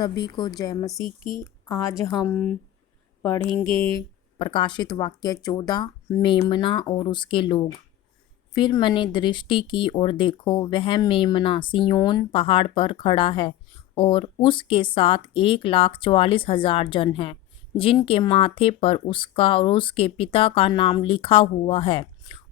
सभी को जय मसीह की। आज हम पढ़ेंगे प्रकाशित वाक्य 14 मेमना और उसके लोग। फिर मैंने दृष्टि की और देखो, वह मेमना सिय्योन पहाड़ पर खड़ा है और उसके साथ 1,44,000 जन हैं, जिनके माथे पर उसका और उसके पिता का नाम लिखा हुआ है।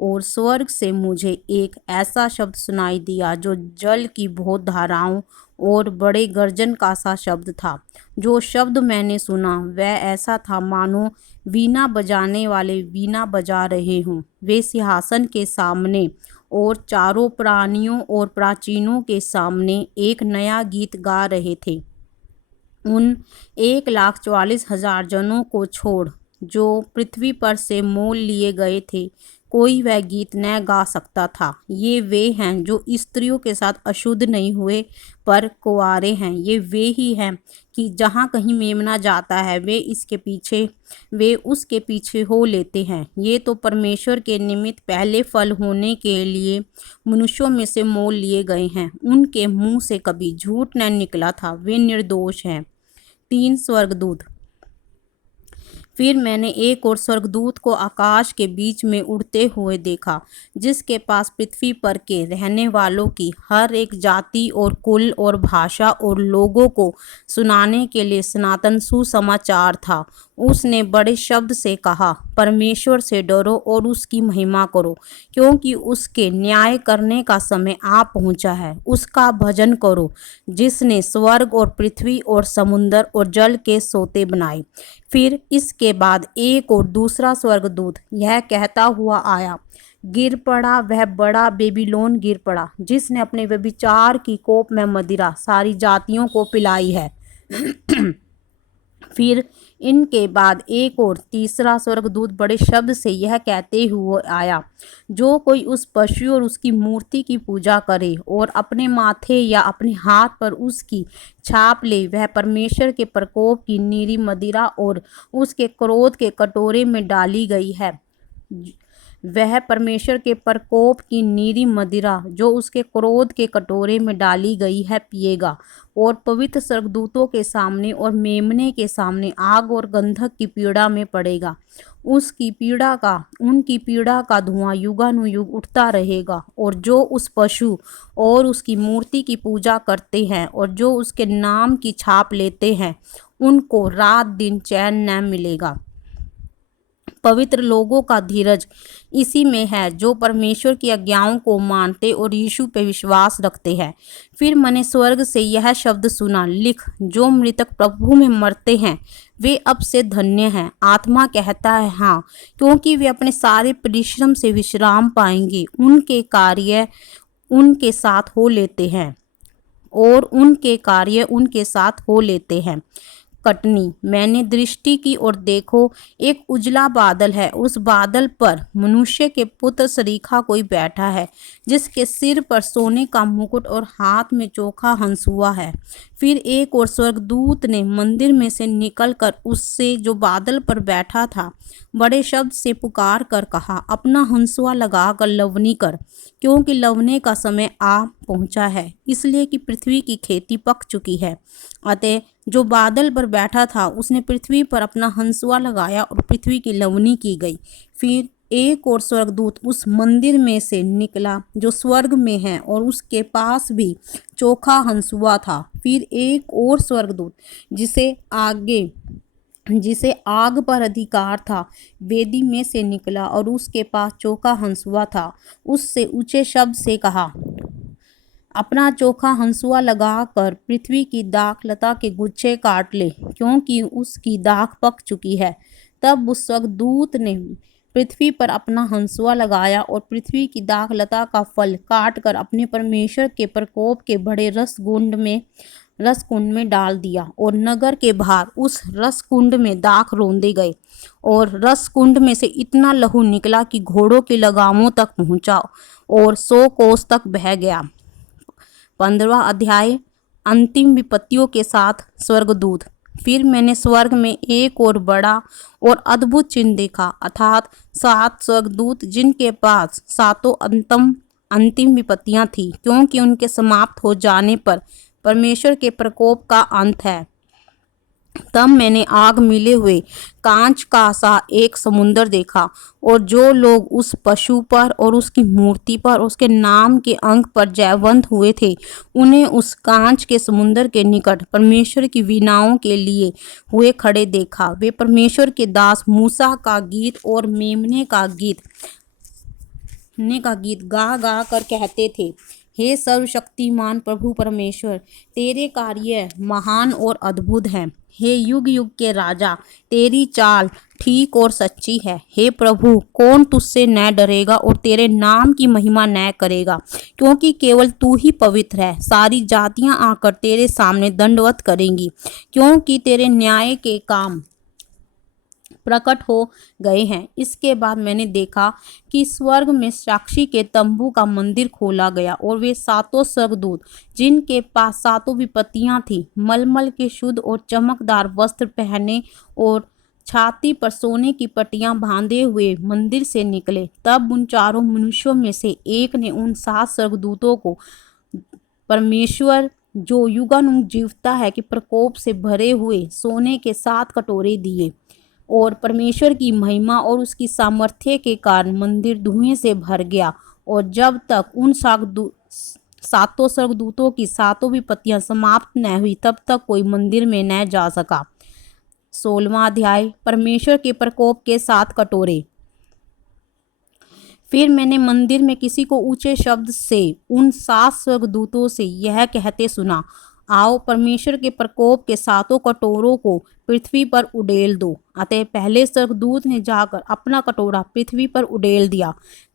और स्वर्ग से मुझे एक ऐसा शब्द सुनाई दिया जो जल की बहुत धाराओं और बड़े गर्जन का सा शब्द था। जो शब्द मैंने सुना वह ऐसा था मानो वीणा बजाने वाले वीणा बजा रहे हों। वे सिंहासन के सामने और चारों प्राणियों और प्राचीनों के सामने एक नया गीत गा रहे थे। उन 1,44,000 जनों को छोड़ जो पृथ्वी पर से मोल लिए गए थे, कोई वह गीत न गा सकता था। ये वे हैं जो स्त्रियों के साथ अशुद्ध नहीं हुए पर कुंवारे हैं। ये वे ही हैं कि जहाँ कहीं मेमना जाता है वे उसके पीछे हो लेते हैं। ये तो परमेश्वर के निमित्त पहले फल होने के लिए मनुष्यों में से मोल लिए गए हैं। उनके मुंह से कभी झूठ न निकला था, वे निर्दोष हैं। 3 स्वर्गदूत। फिर मैंने एक और स्वर्गदूत को आकाश के बीच में उड़ते हुए देखा, जिसके पास पृथ्वी पर के रहने वालों की हर एक जाति और कुल और भाषा और लोगों को सुनाने के लिए सनातन सुसमाचार था। उसने बड़े शब्द से कहा, परमेश्वर से डरो और उसकी महिमा करो, क्योंकि उसके न्याय करने का समय आ पहुंचा है। उसका भजन करो, जिसने स्वर्ग और पृथ्वी और समुद्र और जल के सोते बनाए। फिर इसके बाद एक और दूसरा स्वर्गदूत यह कहता हुआ आया, गिर पड़ा, वह बड़ा बेबीलोन गिर पड़ा, जिसने अपने व्यभिचार की कोप में मदिरा सारी जातियों को पिलाई है। फिर इनके बाद एक और तीसरा स्वर्गदूत बड़े शब्द से यह कहते हुए आया, जो कोई उस पशु और उसकी मूर्ति की पूजा करे और अपने माथे या अपने हाथ पर उसकी छाप ले, वह परमेश्वर के प्रकोप की नीरी मदिरा और उसके क्रोध के कटोरे में डाली गई है। वह परमेश्वर के प्रकोप की नीरी मदिरा जो उसके क्रोध के कटोरे में डाली गई है पिएगा, और पवित्र स्वर्गदूतों के सामने और मेमने के सामने आग और गंधक की पीड़ा में पड़ेगा। उनकी पीड़ा का धुआं युगानुयुग उठता रहेगा। और जो उस पशु और उसकी मूर्ति की पूजा करते हैं और जो उसके नाम की छाप लेते हैं, उनको रात दिन चैन न मिलेगा। पवित्र लोगों का धीरज इसी में है जो परमेश्वर की आज्ञाओं को मानते और यीशु पे विश्वास रखते हैं। फिर मैंने स्वर्ग से यह शब्द सुना, लिख, जो मृतक प्रभु में मरते हैं वे अब से धन्य हैं। आत्मा कहता है हाँ, क्योंकि वे अपने सारे परिश्रम से विश्राम पाएंगे। उनके कार्य उनके साथ हो लेते हैं और उनके कार्य उनके साथ हो लेते हैं। कटनी। मैंने दृष्टि की और देखो, एक उजला बादल है। उस बादल पर मनुष्य के पुत्र सरीखा कोई बैठा है, जिसके सिर पर सोने का मुकुट और हाथ में चोखा हंसुआ है। फिर एक और स्वर्गदूत ने मंदिर में से निकलकर उससे जो बादल पर बैठा था बड़े शब्द से पुकार कर कहा, अपना हंसुआ लगा कर लवनी कर, क्योंकि लवने का समय आ पहुंचा है, इसलिए कि पृथ्वी की खेती पक चुकी है। अतः जो बादल पर बैठा था उसने पृथ्वी पर अपना हंसुआ लगाया और पृथ्वी की लवनी की गई। फिर एक और स्वर्गदूत उस मंदिर में से निकला जो स्वर्ग में है, और उसके पास भी चोखा हंसुआ था। फिर एक और स्वर्गदूत जिसे आग पर अधिकार था, वेदी में से निकला और उसके पास चोखा हंसुआ था। उससे ऊंचे शब्द से कहा, अपना चोखा हंसुआ लगाकर पृथ्वी की दाख लता के गुच्छे काट ले, क्योंकि उसकी दाख पक चुकी है। तब उस स्वर्गदूत ने पृथ्वी पर अपना हंसुआ लगाया और पृथ्वी की दाख लता का फल काट कर अपने परमेश्वर के प्रकोप के बड़े रसकुंड में डाल दिया, और नगर के बाहर उस रसकुंड में दाख रौंदे गए, और रसकुंड में से इतना लहू निकला कि घोड़ों की लगामों तक पहुंचा और 100 कोस तक बह गया। 15वां अध्याय। अंतिम विपत्तियों के साथ स्वर्गदूत। फिर मैंने स्वर्ग में एक और बड़ा और अद्भुत चिन्ह देखा, अर्थात 7 स्वर्गदूत, जिनके पास 7 अंतिम विपत्तियां थी, क्योंकि उनके समाप्त हो जाने पर परमेश्वर के प्रकोप का अंत है। तब मैंने आग मिले हुए कांच का सा एक समुंदर देखा, और जो लोग उस पशु पर और उसकी मूर्ति पर उसके नाम के अंक पर जयवंत हुए थे, उन्हें उस कांच के समुंदर के निकट परमेश्वर की वीणाओं के लिए हुए खड़े देखा। वे परमेश्वर के दास मूसा का गीत और मेमने का गीत गा गा कर कहते थे, हे सर्वशक्तिमान प्रभु परमेश्वर, तेरे कार्य महान और अद्भुत हैं। हे युग युग के राजा, तेरी चाल ठीक और सच्ची है। हे प्रभु, कौन तुझसे न डरेगा और तेरे नाम की महिमा न करेगा, क्योंकि केवल तू ही पवित्र है। सारी जातियां आकर तेरे सामने दंडवत करेंगी, क्योंकि तेरे न्याय के काम प्रकट हो गए हैं। इसके बाद मैंने देखा कि स्वर्ग में साक्षी के तंबू का मंदिर खोला गया, और वे सातों स्वर्गदूत जिनके पास सातों विपत्तियां थी, मलमल के शुद्ध और चमकदार वस्त्र पहने और छाती पर सोने की पट्टियां बांधे हुए मंदिर से निकले। तब उन चारों मनुष्यों में से एक ने उन सात स्वर्गदूतों को परमेश्वर जो युगानुयुग जीवता है कि प्रकोप से भरे हुए सोने के सात कटोरे दिए, और परमेश्वर की महिमा और उसकी सामर्थ्य के कारण मंदिर धुएं से भर गया, और जब तक उन सातों स्वर्गदूतों की सातों विपत्तियां समाप्त न हुई, तब तक कोई मंदिर में न जा सका। 16वां अध्याय, परमेश्वर के प्रकोप के सात कटोरे। फिर मैंने मंदिर में किसी को ऊंचे शब्द से उन सात स्वर्गदूतों से यह कहते सुना, आओ परमेश्वर के प्रकोप के सातों कटोरों को पृथ्वी पर उड़ेल दो। अतः पहले स्वर्गदूत ने जाकर अपना कटोरा पृथ्वी पर उड़ेल दिया।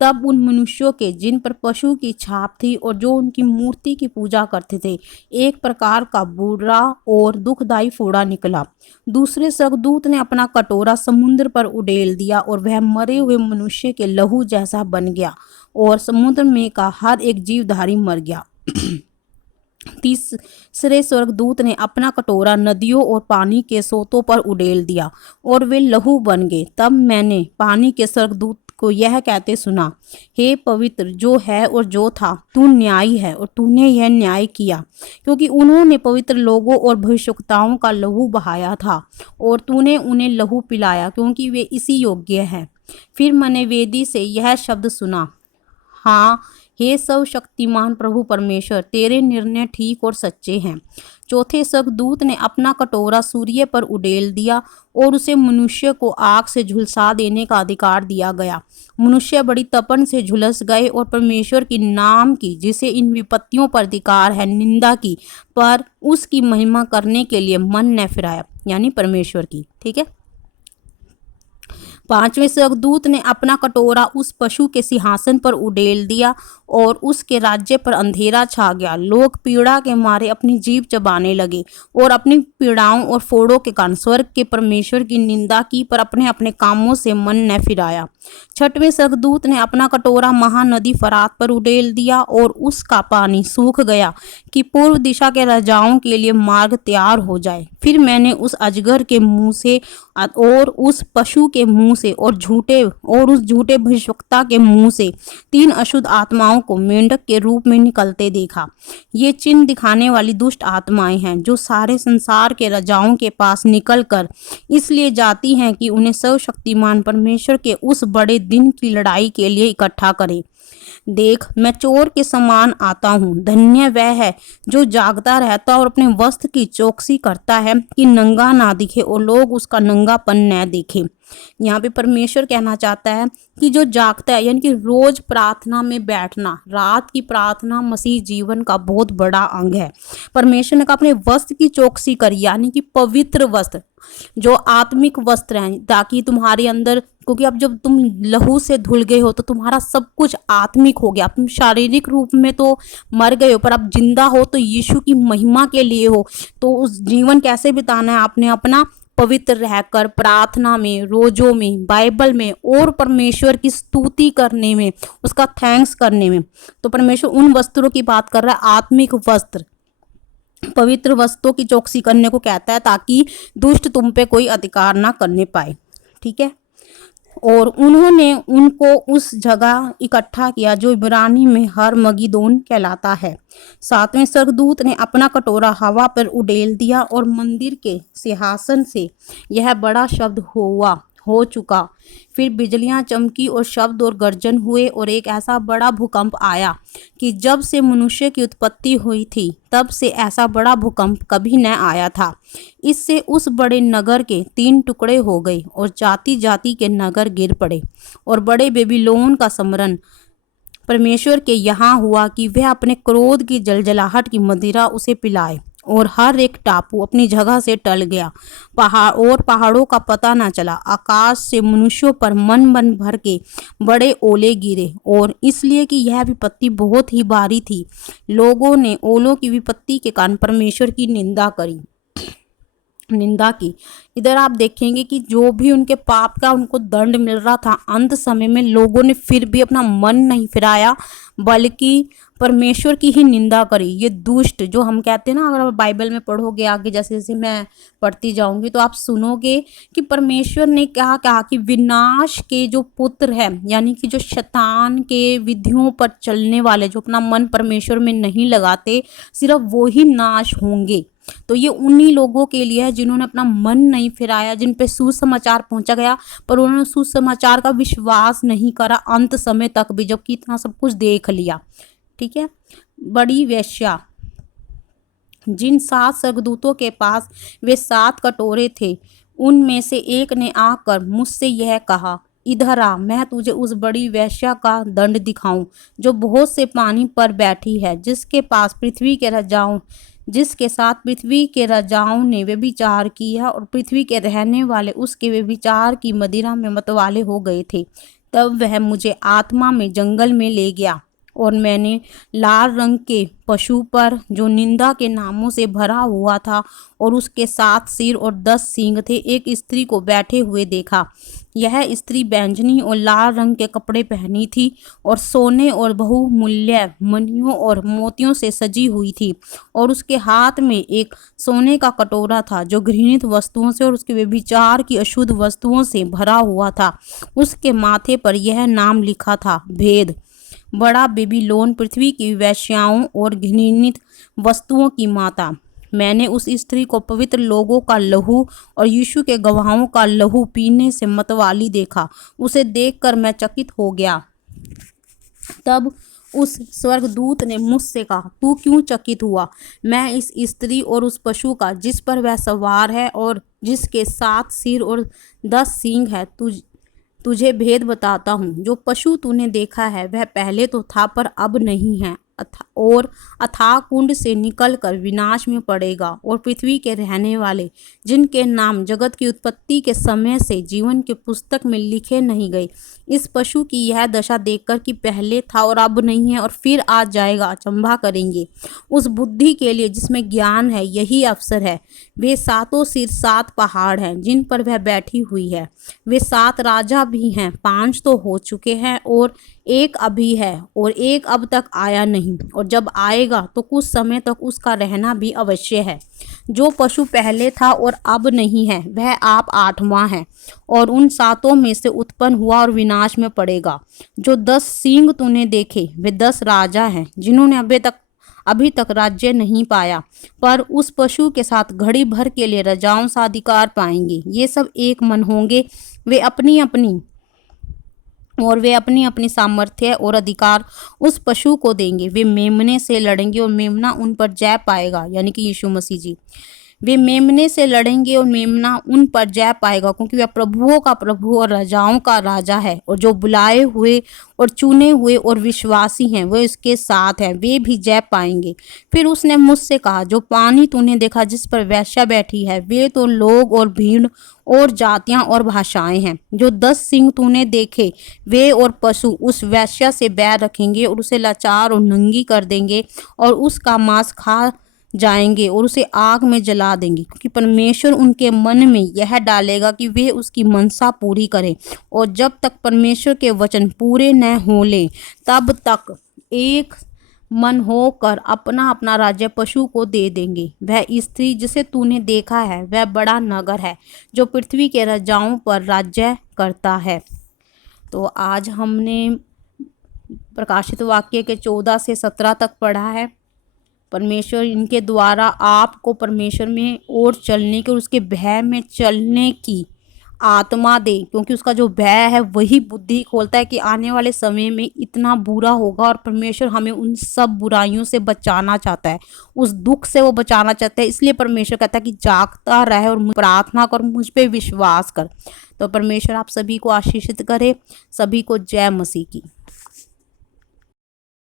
तब उन मनुष्यों के जिन पर पशु की छाप थी और जो उनकी मूर्ति की पूजा करते थे, एक प्रकार का बुरा और दुखदाई फोड़ा निकला। दूसरे स्वर्गदूत ने अपना कटोरा समुद्र पर उड़ेल दिया, और वह मरे हुए मनुष्य के लहू जैसा बन गया, और समुद्र में का हर एक जीवधारी मर गया। तीसरे स्वर्गदूत ने अपना कटोरा नदियों और पानी के सोतों पर उड़ेल दिया, और वे लहू बन गए। तब मैंने पानी के स्वर्गदूत को यह कहते सुना, हे पवित्र जो है और जो था, तू न्यायी है और तूने यह न्याय किया, क्योंकि उन्होंने पवित्र लोगों और भविष्यवक्ताओं का लहू बहाया था, और तूने उन्हें लहू पिलाया, क्योंकि वे इसी योग्य हैं। फिर मैंने वेदी से यह शब्द सुना, हाँ, हे सर्वशक्तिमान प्रभु परमेश्वर, तेरे निर्णय ठीक और सच्चे हैं। चौथे स्वर्गदूत ने अपना कटोरा सूर्य पर उड़ेल दिया, और उसे मनुष्य को आग से झुलसा देने का अधिकार दिया गया। मनुष्य बड़ी तपन से झुलस गए और परमेश्वर की नाम की, जिसे इन विपत्तियों पर अधिकार है, निंदा की, पर उसकी महिमा करने के लिए मन न फिराया, यानी परमेश्वर की। ठीक है। पांचवें स्वर्गदूत ने अपना कटोरा उस पशु के सिंहासन पर उड़ेल दिया, और उसके राज्य पर अंधेरा छा गया। लोग पीड़ा के मारे अपनी जीभ चबाने लगे और अपनी पीड़ाओं और फोड़ों के कारण स्वर्ग के परमेश्वर की निंदा की, पर अपने अपने कामों से मन न फिराया। छठवें स्वर्गदूत ने अपना कटोरा महानदी फरात पर उड़ेल दिया, और उसका पानी सूख गया कि पूर्व दिशा के राजाओं के लिए मार्ग तैयार हो जाए। फिर मैंने उस अजगर के मुंह से और उस पशु के मुंह से और उस झूठे भविष्यवक्ता के मुंह से 3 अशुद्ध आत्माओं को मेंढक के रूप में निकलते देखा। ये चिन्ह दिखाने वाली दुष्ट आत्माएं हैं, जो सारे संसार के राजाओं के पास निकल कर इसलिए जाती हैं कि उन्हें सर्वशक्तिमान परमेश्वर के उस बड़े दिन की लड़ाई के लिए इकट्ठा करें। देख, मैं चोर के समान आता हूँ। धन्य वह है जो जागता रहता और अपने वस्त्र की चौकसी करता है, कि नंगा ना दिखे और लोग उसका नंगापन न देखें। यहाँ पे परमेश्वर कहना चाहता है कि जो जागता है, यानी कि रोज प्रार्थना में बैठना, रात की प्रार्थना मसीह जीवन का बहुत बड़ा अंग है। परमेश्वर ने कहा अपने वस्त्र की चौकसी करी, यानी कि पवित्र वस्त्र, जो आत्मिक वस्त्र हैं, ताकि तुम्हारे अंदर, क्योंकि अब जब तुम लहू से धुल गए हो तो तुम्हारा सब कुछ आत्मिक हो गया। तुम शारीरिक रूप में तो मर गए हो, पर अब जिंदा हो तो यीशु की महिमा के लिए हो। तो उस जीवन कैसे बिताना है आपने? अपना पवित्र रहकर प्रार्थना में, रोजों में, बाइबल में और परमेश्वर की स्तुति करने में, उसका थैंक्स करने में। तो परमेश्वर उन वस्त्रों की बात कर रहा है, आत्मिक वस्त्र, पवित्र वस्त्रों की चौकसी करने को कहता है, ताकि दुष्ट तुम पे कोई अधिकार ना करने पाए। ठीक है। और उन्होंने उनको उस जगह इकट्ठा किया जो इब्रानी में हरमगिदोन कहलाता है। सातवें स्वर्गदूत ने अपना कटोरा हवा पर उड़ेल दिया और मंदिर के सिंहासन से यह बड़ा शब्द हो चुका। फिर बिजलियां चमकी और शब्द और गर्जन हुए और एक ऐसा बड़ा भूकंप आया कि जब से मनुष्य की उत्पत्ति हुई थी तब से ऐसा बड़ा भूकंप कभी न आया था। इससे उस बड़े नगर के 3 टुकड़े हो गए और जाति जाति के नगर गिर पड़े। और बड़े बेबीलोन का स्मरण परमेश्वर के यहाँ हुआ कि वह अपने क्रोध की जलजलाहट की मदिरा उसे पिलाए। और हर एक टापू अपनी जगह से टल गया, पहाड़ों का पता न चला। आकाश से मनुष्यों पर मन भर के बड़े ओले गिरे, और इसलिए कि यह विपत्ति बहुत ही भारी थी, लोगों ने ओलों की विपत्ति के कारण परमेश्वर की निंदा की। इधर आप देखेंगे कि जो भी उनके पाप का उनको दंड मिल रहा था, अंत समय में लोगों ने फिर भी अपना मन नहीं फिराया, बल्कि परमेश्वर की ही निंदा करी। ये दुष्ट, जो हम कहते हैं ना, अगर आप बाइबल में पढ़ोगे आगे, जैसे जैसे मैं पढ़ती जाऊंगी तो आप सुनोगे कि परमेश्वर ने क्या कहा कि विनाश के जो पुत्र है, यानी कि जो शैतान के विधियों पर चलने वाले, जो अपना मन परमेश्वर में नहीं लगाते, सिर्फ वो ही नाश होंगे। तो ये उन्हीं लोगों के लिए है जिन्होंने अपना मन नहीं फिराया, जिन पे सुसमाचार पहुंचा गया पर उन्होंने सुसमाचार का विश्वास नहीं करा अंत समय तक भी, जबकि इतना सब कुछ देख लिया। ठीक है। बड़ी वेश्या, जिन 7 स्वर्गदूतों के पास वे 7 कटोरे थे, उनमें से एक ने आकर मुझसे यह कहा, इधर आ, मैं तुझे उस बड़ी वेश्या का दंड दिखाऊं जो बहुत से पानी पर बैठी है, जिसके साथ पृथ्वी के राजाओं ने व्यभिचार किया और पृथ्वी के रहने वाले उसके व्यभिचार की मदिरा में मतवाले हो गए थे। तब वह मुझे आत्मा में जंगल में ले गया और मैंने लाल रंग के पशु पर, जो निंदा के नामों से भरा हुआ था और उसके 7 सिर और 10 सींग थे, एक स्त्री को बैठे हुए देखा। यह स्त्री बैंजनी और लाल रंग के कपड़े पहनी थी और सोने और बहुमूल्य मणियों और मोतियों से सजी हुई थी, और उसके हाथ में एक सोने का कटोरा था जो घृणित वस्तुओं से और उसके व्यभिचार की अशुद्ध वस्तुओं से भरा हुआ था। उसके माथे पर यह नाम लिखा था, भेद, बड़ा बेबीलोन, पृथ्वी की वेश्याओं और घृणित वस्तुओं की माता। मैंने उस स्त्री को पवित्र लोगों का लहू और यीशु के गवाहों का लहू पीने से मतवाली देखा। उसे देखकर मैं चकित हो गया। तब उस स्वर्गदूत ने मुझसे कहा, तू क्यों चकित हुआ? मैं इस स्त्री और उस पशु का जिस पर वह सवार है और जिसके 7 सिर और 10 सींग है, तुझे भेद बताता हूँ। जो पशु तूने देखा है वह पहले तो था पर अब नहीं है, और अथाह कुंड से निकलकर विनाश में पड़ेगा। और पृथ्वी के रहने वाले, जिनके नाम जगत की उत्पत्ति के समय से जीवन के पुस्तक में लिखे नहीं गए, इस पशु की यह दशा देखकर कि पहले था और अब नहीं है और फिर आ जाएगा, अचंभा करेंगे। उस बुद्धि के लिए जिसमें ज्ञान है यही अवसर है। वे 7 सिर 7 पहाड़ हैं जिन पर वह बैठी हुई है। वे 7 राजा भी हैं, 5 तो हो चुके हैं और एक अभी है और एक अब तक आया नहीं, और जब आएगा तो कुछ समय तक उसका रहना भी अवश्य है। जो पशु पहले था और अब नहीं है वह आप 8वां है और उन 7 में से उत्पन्न हुआ और विनाश में पड़ेगा। जो 10 सींग तूने देखे वे 10 राजा हैं जिन्होंने अभी तक राज्य नहीं पाया, पर उस पशु के साथ घड़ी भर के लिए राजाओं सा अधिकार पाएंगे। ये सब एक मन होंगे, वे अपनी अपनी सामर्थ्य और अधिकार उस पशु को देंगे। वे मेमने से लड़ेंगे और मेमना उन पर जय पाएगा, यानी कि यीशु मसीह जी। वे मेमने से लड़ेंगे और मेमना उन पर जय पाएगा, क्योंकि वह प्रभुओं का प्रभु और राजाओं का राजा है, और जो बुलाए हुए और चुने हुए और विश्वासी हैं वो इसके साथ हैं, वे भी जय पाएंगे। फिर उसने मुझसे कहा, जो पानी तूने देखा जिस पर वेश्या बैठी है, वे तो लोग और भीड़ और जातियां और भाषाएं हैं। जो 10 सिंह तूने देखे वे और पशु उस वेश्या से बैर रखेंगे और उसे लाचार और नंगी कर देंगे और उसका मांस खा जाएंगे और उसे आग में जला देंगे, क्योंकि परमेश्वर उनके मन में यह डालेगा कि वे उसकी मनसा पूरी करें। और जब तक परमेश्वर के वचन पूरे न हो ले तब तक एक मन होकर अपना अपना राज्य पशु को दे देंगे। वह स्त्री जिसे तूने देखा है वह बड़ा नगर है जो पृथ्वी के राजाओं पर राज्य करता है। तो आज हमने प्रकाशित वाक्य के 14 से 17 तक पढ़ा है। परमेश्वर इनके द्वारा आपको परमेश्वर में और चलने की और उसके भय में चलने की आत्मा दे, क्योंकि उसका जो भय है वही बुद्धि खोलता है कि आने वाले समय में इतना बुरा होगा और परमेश्वर हमें उन सब बुराइयों से बचाना चाहता है, उस दुख से वो बचाना चाहता है। इसलिए परमेश्वर कहता है कि जागता रहे और प्रार्थना कर, मुझ पे विश्वास कर। तो परमेश्वर आप सभी को आशीषित करे। सभी को जय मसीह की।